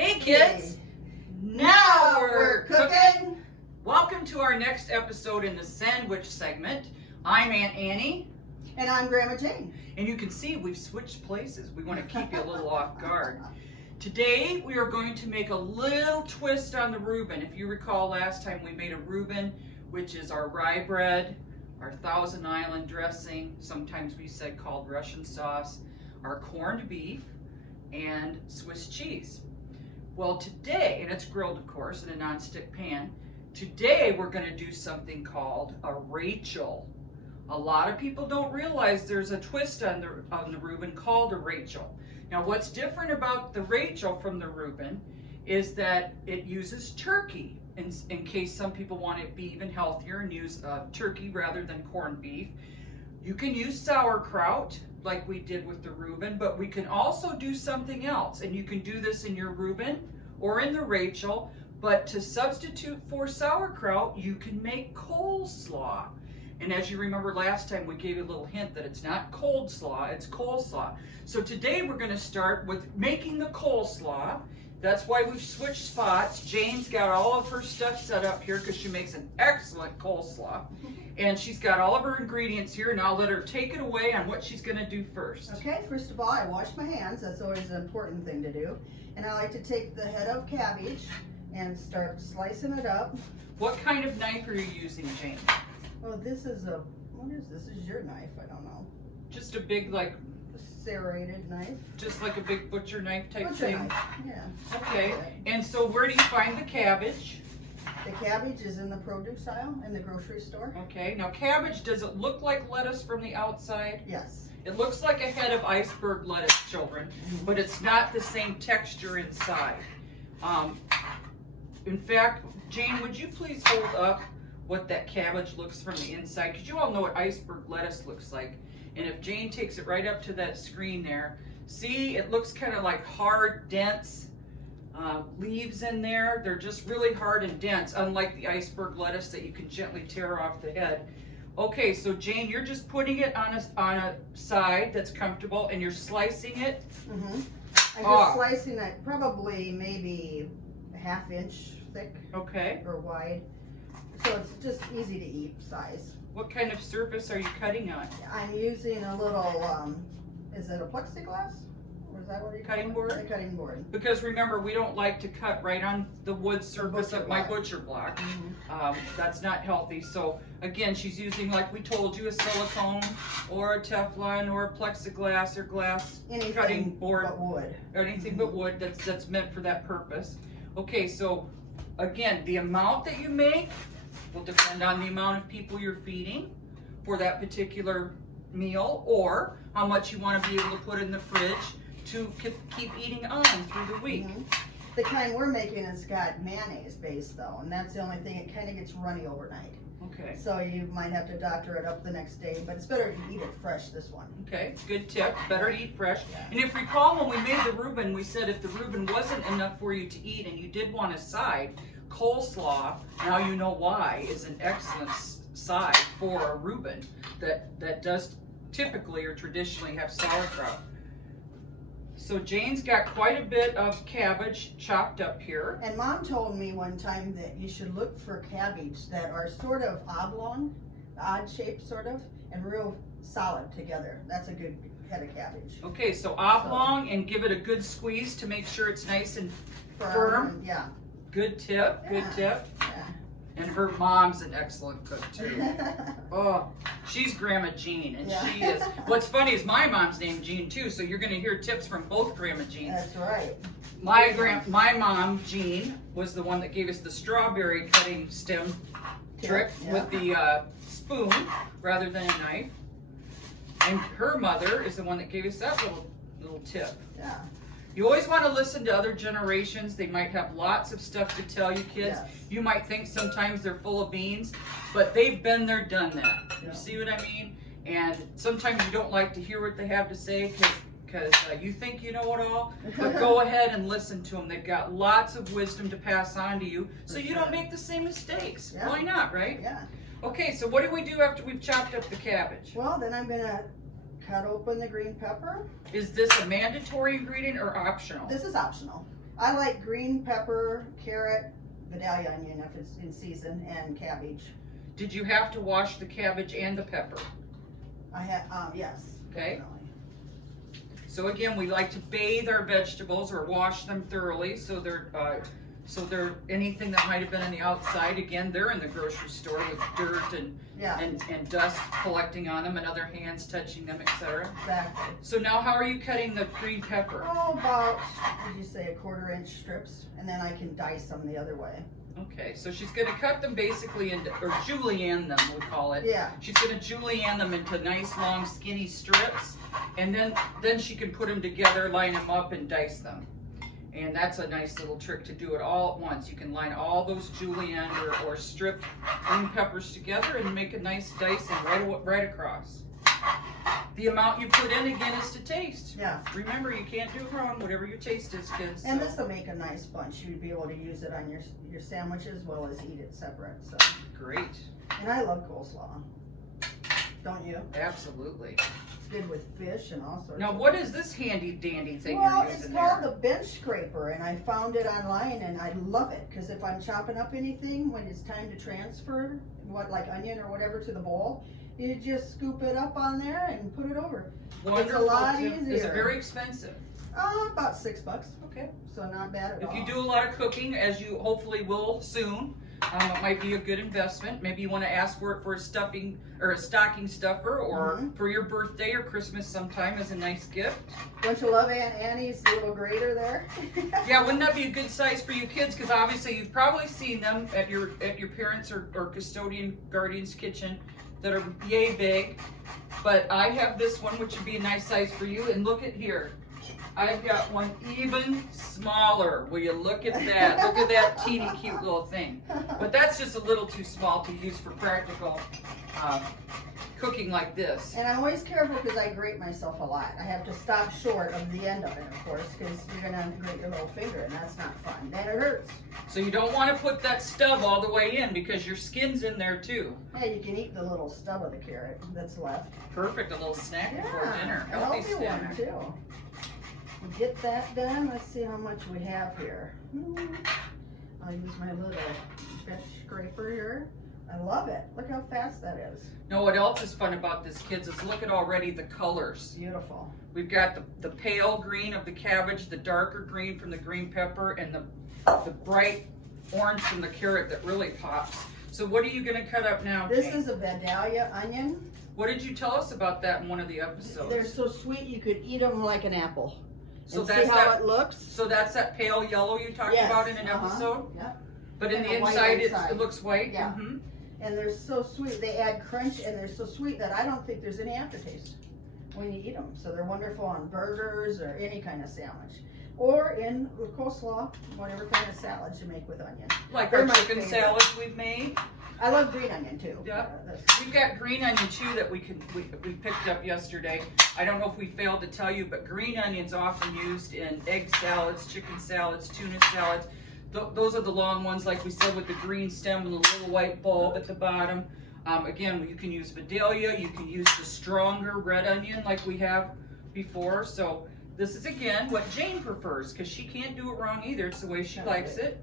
Hey kids, now we're cooking. Welcome to our next episode in the sandwich segment. I'm Aunt Annie. And I'm Grandma Jane. And you can see we've switched places. We want to keep you a little off guard. Today we are going to make a little twist on the Reuben. If you recall last time we made a Reuben, which is our rye bread, our Thousand Island dressing, sometimes we said called Russian sauce, our corned beef, and Swiss cheese. Well today, and it's grilled of course in a non-stick pan, today we're going to do something called a Rachel. A lot of people don't realize there's a twist on the Reuben called a Rachel. Now what's different about the Rachel from the Reuben is that it uses turkey, in case some people want to be even healthier and use turkey rather than corned beef. You can use sauerkraut like we did with the Reuben, but we can also do something else, and you can do this in your Reuben or in the Rachel, but to substitute for sauerkraut, you can make coleslaw. And as you remember last time, we gave you a little hint that it's not cold slaw, it's coleslaw. So today we're going to start with making the coleslaw. That's why we've switched spots. Jane's got all of her stuff set up here because she makes an excellent coleslaw. And she's got all of her ingredients here, and I'll let her take it away on what she's going to do first. Okay, first of all, I wash my hands. That's always an important thing to do. And I like to take the head of cabbage and start slicing it up. What kind of knife are you using, Jane? Oh, this is a, what is this? This is your knife, I don't know. Just a big, like, serrated knife. just like a big butcher knife type Butcher thing? knife, yeah. Okay, and so where do you find the cabbage? The cabbage is in the produce aisle in the grocery store. Okay, now cabbage, does it look like lettuce from the outside? Yes. It looks like a head of iceberg lettuce, children, but it's not the same texture inside. In fact, Jane, would you please hold up what that cabbage looks from the inside? Because you all know what iceberg lettuce looks like. And if Jane takes it right up to that screen there, see, it looks kind of like hard, dense leaves in there. They're just really hard and dense, unlike the iceberg lettuce that you can gently tear off the head. Okay, so Jane, you're just putting it on a side that's comfortable, and you're slicing it. I'm just slicing it probably maybe a ½ inch thick. Okay. Or wide. So it's just easy to eat size. What kind of surface are you cutting on? I'm using a little, is it a plexiglass? Or is that what you call it? Cutting board? A cutting board. Because remember, we don't like to cut right on the wood surface of my butcher block. That's not healthy. So again, she's using, like we told you, a silicone or a Teflon or a plexiglass or glass cutting board. But wood. Or anything but wood that's meant for that purpose. Okay, so again, the amount that you make will depend on the amount of people you're feeding for that particular meal, or how much you want to be able to put in the fridge to keep eating on through the week. The kind we're making has got mayonnaise base though, and that's the only thing. It kind of gets runny overnight. Okay. So you might have to doctor it up the next day, but it's better if you eat it fresh, this one. Okay, good tip. Better to eat fresh. And if you recall, when we made the Reuben, we said if the Reuben wasn't enough for you to eat and you did want a side, coleslaw, now you know why, is an excellent side for a Reuben that does typically or traditionally have sauerkraut. So Jane's got quite a bit of cabbage chopped up here. And Mom told me one time that you should look for cabbage that are sort of oblong, odd shaped sort of, and real solid together. That's a good head of cabbage. Okay, so oblong, and give it a good squeeze to make sure it's nice and firm. Yeah. Good tip, good tip. Yeah. And her mom's an excellent cook too. Oh, she's Grandma Jayne, and she is. What's funny is my mom's named Jayne too, so you're going to hear tips from both Grandma Jaynes. That's right. My mom, Jayne, was the one that gave us the strawberry cutting stem trick with the spoon rather than a knife. And her mother is the one that gave us that little tip. Yeah. You always want to listen to other generations. They might have lots of stuff to tell you kids. Yes. You might think sometimes they're full of beans, but they've been there, done that. Yeah. You see what I mean? And sometimes you don't like to hear what they have to say because you think you know it all, but go ahead and listen to them. They've got lots of wisdom to pass on to you, so you don't make the same mistakes. Yeah. Why not, right? Yeah. Okay, so what do we do after we've chopped up the cabbage? Well, then I'm going to cut open the green pepper. Is this a mandatory ingredient or optional? This is optional. I like green pepper, carrot, Vidalia onion if it's in season, and cabbage. Did you have to wash the cabbage and the pepper? I have, yes. Okay. Definitely. So again, we like to bathe our vegetables or wash them thoroughly so they're anything that might have been on the outside, again, they're in the grocery store with dirt and Yeah, and dust collecting on them and other hands touching them, etc. exactly. So now how are you cutting the green pepper? Oh, about, what did you say, 1/4 inch strips, and then I can dice them the other way. Okay, so she's gonna cut them basically into, or julienne them, we call it. Yeah, She's gonna julienne them into nice long skinny strips, and then she can put them together, line them up and dice them. And that's a nice little trick to do it all at once. You can line all those julienne or stripped green peppers together and make a nice dicing right across. The amount you put in, again, is to taste. yeah. Remember, you can't do wrong, whatever your taste is, kids. And so. this will make a nice bunch. You'd be able to use it on your sandwich as well as eat it separate. So, Great. and I love coleslaw. Don't you? Absolutely. It's good with fish and all sorts. Now, of what is this handy dandy thing Well, you're it's using called there? the bench scraper, and I found it online, and I love it because if I'm chopping up anything when it's time to transfer, like onion or whatever, to the bowl, you just scoop it up on there and put it over. Wonderful lot tip. Is it easier. very expensive? About $6, Okay. so not bad at all. If you do a lot of cooking, as you hopefully will soon, it might be a good investment. Maybe you want to ask for it for a stuffing or a stocking stuffer, or for your birthday or Christmas sometime as a nice gift. Don't you love Aunt Annie's little grater there? Yeah, wouldn't that be a good size for you kids? Because obviously you've probably seen them at your parents' or custodian guardian's kitchen that are yay big. But I have this one, which would be a nice size for you. And look at here. I've got one even smaller. Will you look at that? Look at that teeny cute little thing. But that's just a little too small to use for practical cooking like this. And I'm always careful because I grate myself a lot. I have to stop short of the end of it, of course, because you're going to grate your little finger, and that's not fun. Then it hurts. So you don't want to put that stub all the way in because your skin's in there too. Yeah, you can eat the little stub of the carrot that's left. Perfect, a little snack before Yeah, dinner. a Healthy healthy snack. one too. We'll get that done. Let's see how much we have here. I'll use my little bench scraper here. I love it. Look how fast that is. Know what else is fun about this, kids, is look at already the colors. Beautiful. We've got the pale green of the cabbage, the darker green from the green pepper, and the bright orange from the carrot that really pops. So what are you going to cut up now, This Jayne? is a Vidalia onion. What did you tell us about that in one of the episodes? They're so sweet you could eat them like an apple. So And that's see how that. it looks? So that's that pale yellow you talked Yes, about in an episode. Yep. But in And the a white inside, inside. it looks white. Yeah. Mhm. And they're so sweet. They add crunch, and they're so sweet that I don't think there's any aftertaste when you eat them. So they're wonderful on burgers or any kind of sandwich. Or in coleslaw, whatever kind of salads you make with onion. Like They're our my chicken favorite. salads we've made. I love green onion too. Yeah. That's- We've got green onion too that we picked up yesterday. I don't know if we failed to tell you, but green onion's often used in egg salads, chicken salads, tuna salads. Those are the long ones, like we said, with the green stem and the little white bulb at the bottom. Again, you can use Vidalia, you can use the stronger red onion like we have before. So this is, again, what Jayne prefers, because she can't do it wrong either. It's the way she likes it.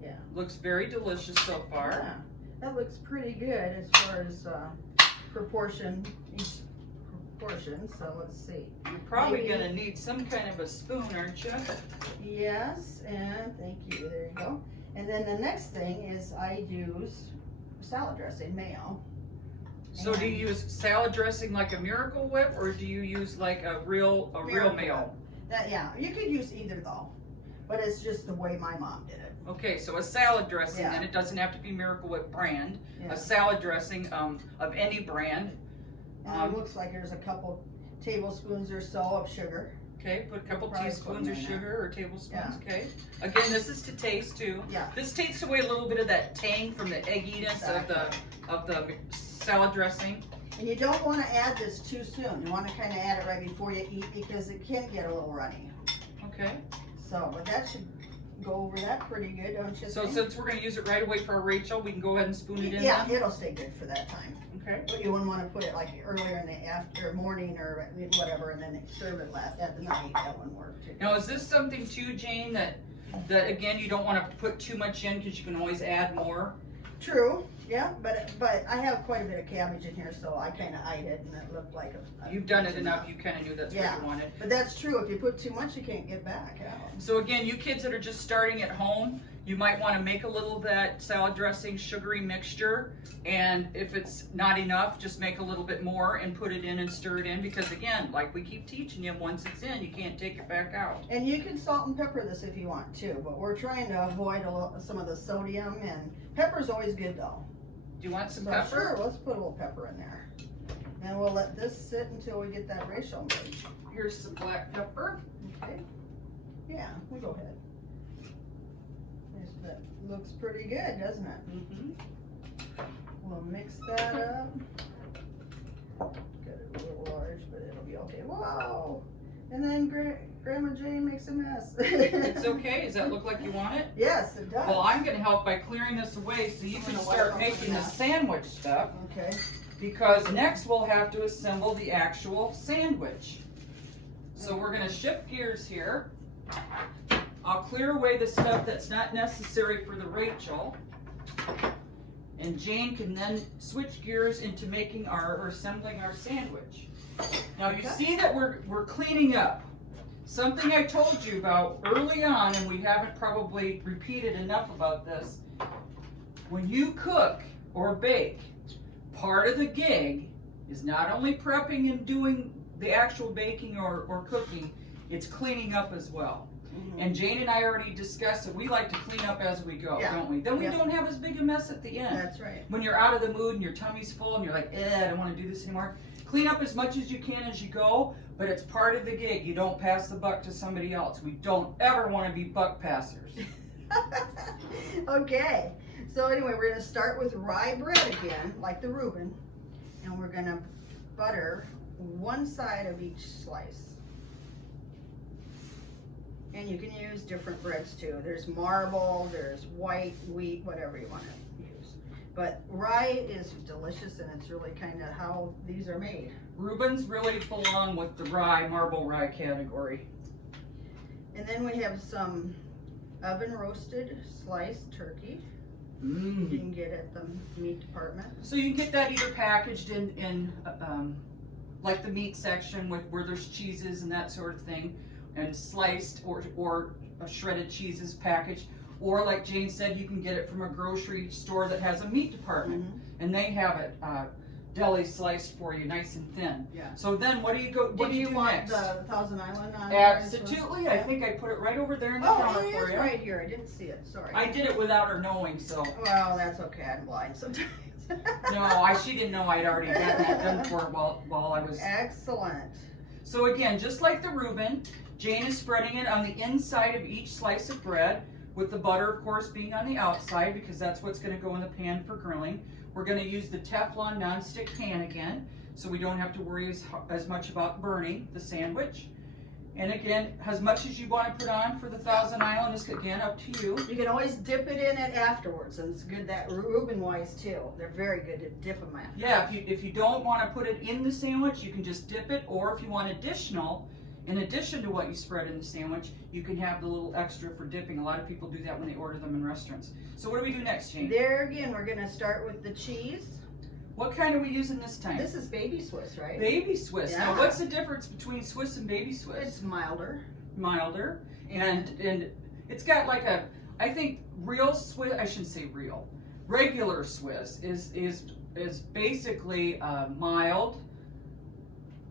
Yeah. Looks very delicious so far. Yeah. That looks pretty good as far as proportion, each proportion. So let's see. You're probably Maybe- gonna need some kind of a spoon, aren't you? Yes, and thank you. There you go. And then the next thing is I use salad dressing, mayo. So do you use salad dressing like a Miracle Whip, or do you use like a real Miracle mayo? Whip. That, yeah, you could use either though, but it's just the way my mom did it. Okay, so a salad dressing, Yeah. then it doesn't have to be Miracle Whip brand. Yeah. A salad dressing of any brand. And it looks like there's a couple tablespoons or so of sugar. Okay, put a couple Probably teaspoons of put 'em in sugar or tablespoons. Yeah. Okay. Again, this is to taste too. Yeah. This takes away a little bit of that tang from the egginess of the salad dressing. And you don't want to add this too soon. You want to kind of add it right before you eat because it can get a little runny. Okay. So, but that should go over that pretty good, don't you So think? since we're gonna use it right away for our Rachel, we can go ahead and spoon it in. Yeah, then? it'll stay good for that time. Okay. But you wouldn't want to put it like earlier in the after morning or whatever, and then serve it at the night. That wouldn't work too. Now, is this something too, Jayne, that that again, you don't want to put too much in because you can always add more. True, yeah, but I have quite a bit of cabbage in here, so I kind of eyed it, and it looked like a You've done it enough, you kind of knew that's what Yeah. you wanted. But that's true. If you put too much, you can't get back out. So again, you kids that are just starting at home, you might want to make a little of that salad dressing sugary mixture, and if it's not enough, just make a little bit more and put it in and stir it in, because again, like we keep teaching you, once it's in, you can't take it back out. And you can salt and pepper this if you want to, but we're trying to avoid some of the sodium, and pepper's always good though. Do you want some So pepper? Sure, let's put a little pepper in there. And we'll let this sit until we get that ratio made. Here's some black pepper. Okay. Yeah, we go ahead. That looks pretty good, doesn't it? Mm-hmm. We'll mix that up. Got it a little large, but it'll be okay. Whoa! And then Grandma Jane makes a mess. It's okay. Does that look like you want it? Yes, it does. Well, I'm going to help by clearing this away so you can start making the sandwich stuff. Okay. Because next we'll have to assemble the actual sandwich. So we're going to shift gears here. I'll clear away the stuff that's not necessary for the Rachel. And Jane can then switch gears into making or assembling our sandwich. Now you see that we're cleaning up. Something I told you about early on, and we haven't probably repeated enough about this. When you cook or bake, part of the gig is not only prepping and doing the actual baking or cooking, it's cleaning up as well. Mm-hmm. And Jane and I already discussed that we like to clean up as we go, Yeah. don't we? Then we Yep. don't have as big a mess at the end. That's right. When you're out of the mood and your tummy's full and you're like, I don't want to do this anymore. Clean up as much as you can as you go, but it's part of the gig. You don't pass the buck to somebody else. We don't ever want to be buck passers. Okay. So anyway, we're going to start with rye bread again, like the Reuben, and we're going to butter one side of each slice. And you can use different breads too. There's marble, there's white, wheat, whatever you want to use. But rye is delicious, and it's really kind of how these are made. Reubens really belong with the rye, marble rye category. And then we have some oven roasted sliced turkey. You Mm. can get at the meat department. So you can get that either packaged in like the meat section where there's cheeses and that sort of thing, and sliced or a shredded cheeses packaged, or like Jane said, you can get it from a grocery store that has a meat department, and they have it deli sliced for you, nice and thin. Yeah. So then, what do you do want next? the Thousand Island on there as well? Absolutely, I think I put it right over there in the Oh, counter it for is you. right here. I didn't see it. Sorry. I did it without her knowing, so Well, that's okay. I'm blind sometimes. no, she didn't know I'd already gotten that done for her while I was. Excellent. So again, just like the Reuben, Jane is spreading it on the inside of each slice of bread, with the butter, of course, being on the outside, because that's what's going to go in the pan for grilling. We're going to use the Teflon nonstick pan again, so we don't have to worry as much about burning the sandwich. And again, as much as you want to put on for the Thousand Island is again up to you. You can always dip it in it afterwards, and it's good that Reuben wise too. They're very good to dip them after. Yeah, if you don't want to put it in the sandwich, you can just dip it, or if you want additional, in addition to what you spread in the sandwich, you can have the little extra for dipping. A lot of people do that when they order them in restaurants. So what do we do next, Jane? There again, we're going to start with the cheese. What kind are we using this time? This is baby Swiss, right? Baby Swiss. Now, Yeah. what's the difference between Swiss and baby Swiss? It's milder. Milder, and it's got like a, I think real Swiss, I shouldn't say real, regular Swiss is basically mild,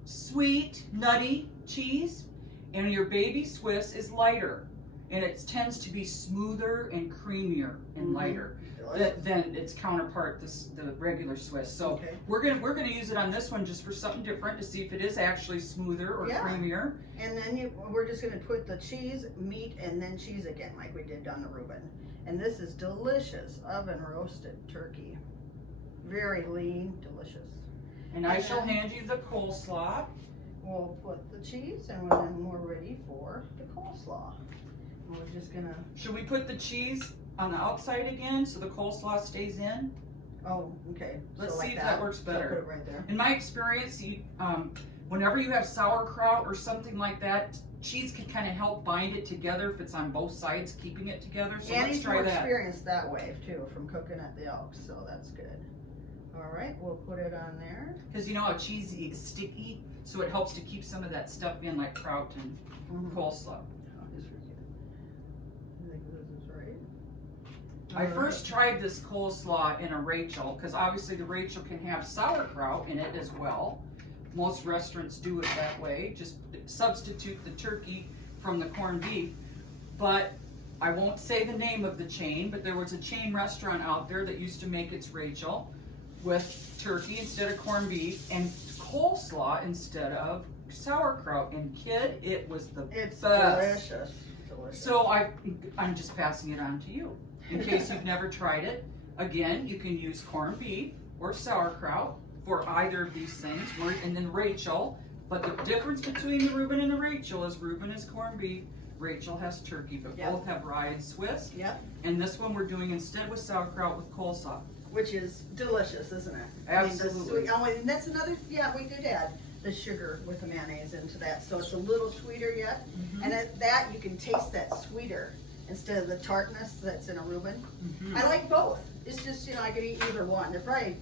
sweet, nutty cheese, and your baby Swiss is lighter, and it tends to be smoother and creamier and lighter than its counterpart, the regular Swiss. So Okay. we're gonna use it on this one just for something different to see if it is actually smoother or Yeah. creamier. And then we're just going to put the cheese, meat, and then cheese again, like we did on the Reuben. And this is delicious oven roasted turkey. Very lean, delicious. And I shall hand you the coleslaw. We'll put the cheese, and then we're ready for the coleslaw. And we're just gonna. Should we put the cheese on the outside again so the coleslaw stays in? Oh, okay. Let's So see like if that works So better. put it right there. In my experience, whenever you have sauerkraut or something like that, cheese can kind of help bind it together if it's on both sides, keeping it together. So and let's he's try more that. experienced that way too, from cooking at the Elks, so that's good. All right, we'll put it on there. Because you know how cheese is sticky, so it helps to keep some of that stuff in, like kraut and coleslaw. Oh, this is good. I think this is right. I first tried this coleslaw in a Rachel, because obviously the Rachel can have sauerkraut in it as well. Most restaurants do it that way, just substitute the turkey from the corned beef. But I won't say the name of the chain, but there was a chain restaurant out there that used to make its Rachel with turkey instead of corned beef and coleslaw instead of sauerkraut. And kid, it was the It's best. delicious. Delicious. So I'm just passing it on to you. In case you've never tried it, again, you can use corned beef or sauerkraut for either of these things. And then Rachel, but the difference between the Reuben and the Rachel is Reuben is corned beef, Rachel has turkey, but Yep. both have rye and Swiss. Yep. And this one we're doing instead with sauerkraut with coleslaw. Which is delicious, isn't it? Absolutely. And that's another, yeah, we did add the sugar with the mayonnaise into that, so it's a little sweeter yet. And at that, you can taste that sweeter instead of the tartness that's in a Reuben. I like both. It's just, you know, I could eat either one. They're probably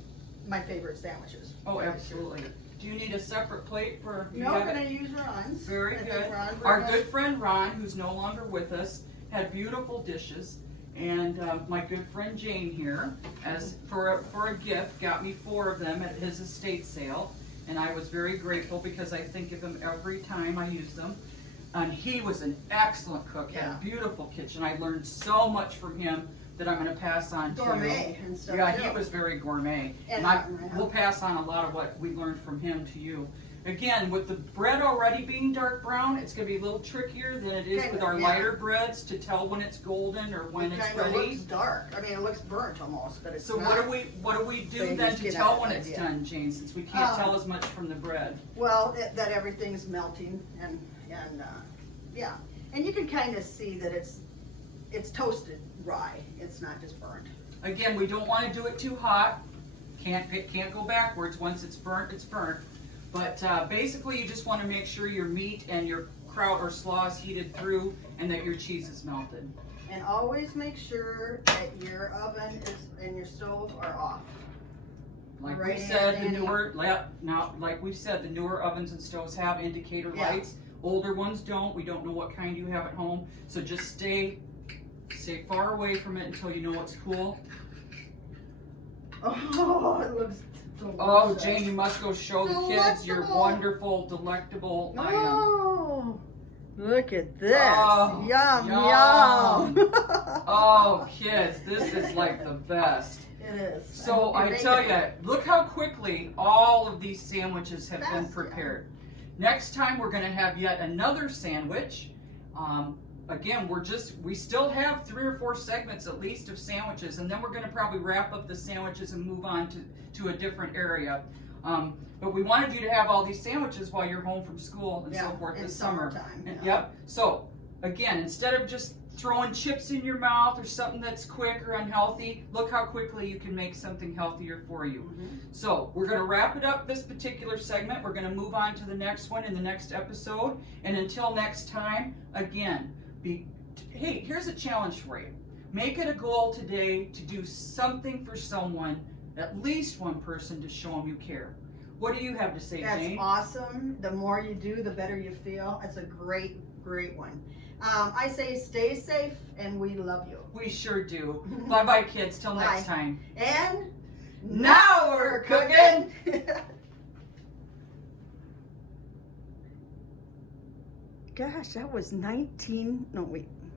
my favorite sandwiches. Oh, absolutely. Do you need a separate plate for? No, can I use Ron's? Very I think good. Ron Our brought good friend Ron, who's no longer with us, had beautiful dishes. And my good friend Jayne here, as for a gift, got me 4 of them at his estate sale. And I was very grateful because I think of him every time I use them. And he was an excellent cook, had a beautiful kitchen. I learned so much from him that I'm going to pass on to gourmet and stuff. Yeah, too. he was very gourmet. And we'll pass on a lot of what we learned from him to you. Again, with the bread already being dark brown, it's going to be a little trickier than it is with our lighter breads to tell when it's golden or when it's It ready. looks dark. I mean, it looks burnt almost, but it's So not. what do we So do you then just to get tell an when it's idea. done, Jayne, since we can't tell as much from the bread? Well, that everything's melting and yeah, and you can kind of see that it's toasted rye. It's not just burnt. Again, we don't want to do it too hot. Can't go backwards. Once it's burnt, it's burnt. But basically, you just want to make sure your meat and your kraut or slaw is heated through and that your cheese is melted. And always make sure that your oven and your stove are off. Like Right we said, hand, like we've said, the newer ovens and stoves have indicator Yeah. lights. Older ones don't. We don't know what kind you have at home. So just stay far away from it until you know it's cool. Oh, it looks delicious. Oh, Jayne, you must go show the kids your Delectable. wonderful, delectable item. Oh, look at this. Oh, yum, yum. yum. Oh, kids, this is like the best. It is. So I tell you, look how quickly all of these sandwiches have been Fast, prepared. Next time we're going to have yet another sandwich. Again, we still have 3 or 4 segments at least of sandwiches, and then we're going to probably wrap up the sandwiches and move on to a different area. But we wanted you to have all these sandwiches while you're home from school and so forth this summer. Summertime, And- yeah. Yep. So again, instead of just throwing chips in your mouth or something that's quick or unhealthy, look how quickly you can make something healthier for you. So we're going to wrap it up this particular segment. We're going to move on to the next one in the next episode. And until next time, again, hey, here's a challenge for you. Make it a goal today to do something for someone, at least one person, to show them you care. What do you have to say, That's Jayne? awesome. The more you do, the better you feel. It's a great one. I say stay safe, and we love you. We sure do. Bye-bye, kids. Till next Bye. time. And Now we're cooking. Gosh, that was 19. No, wait.